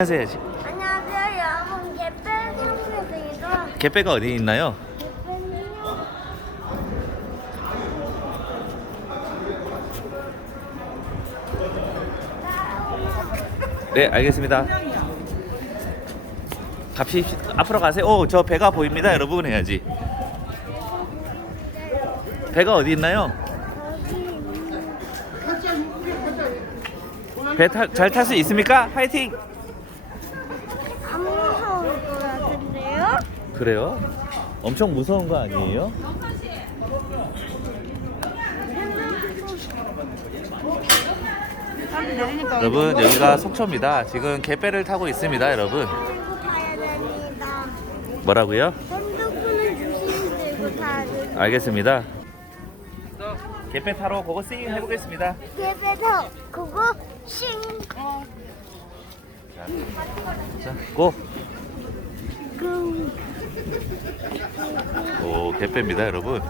해야지. 안녕하세요 여러분 개별 선수입니다 개빼가 어디 있나요? 네, 알겠습니다. 갑시 앞으로 가세요. 오, 저 배가 보입니다. 여러분 해야지. 배가 어디 있나요? 배 잘 탈 수 있습니까? 화이팅! 안 무서울 것 같은데요? 그래요? 엄청 무서운 거 아니에요? 여러분 여기가 속초입니다. 지금 개배를 타고 있습니다, 여러분. 됩니다 뭐라고요? 핸드폰은 주신 들고 타야 됩니다 알겠습니다. 개배 타러 고고 싱 해보겠습니다. 개별도 그거 싱 자, 고! 그 오, 개배입니다, 여러분.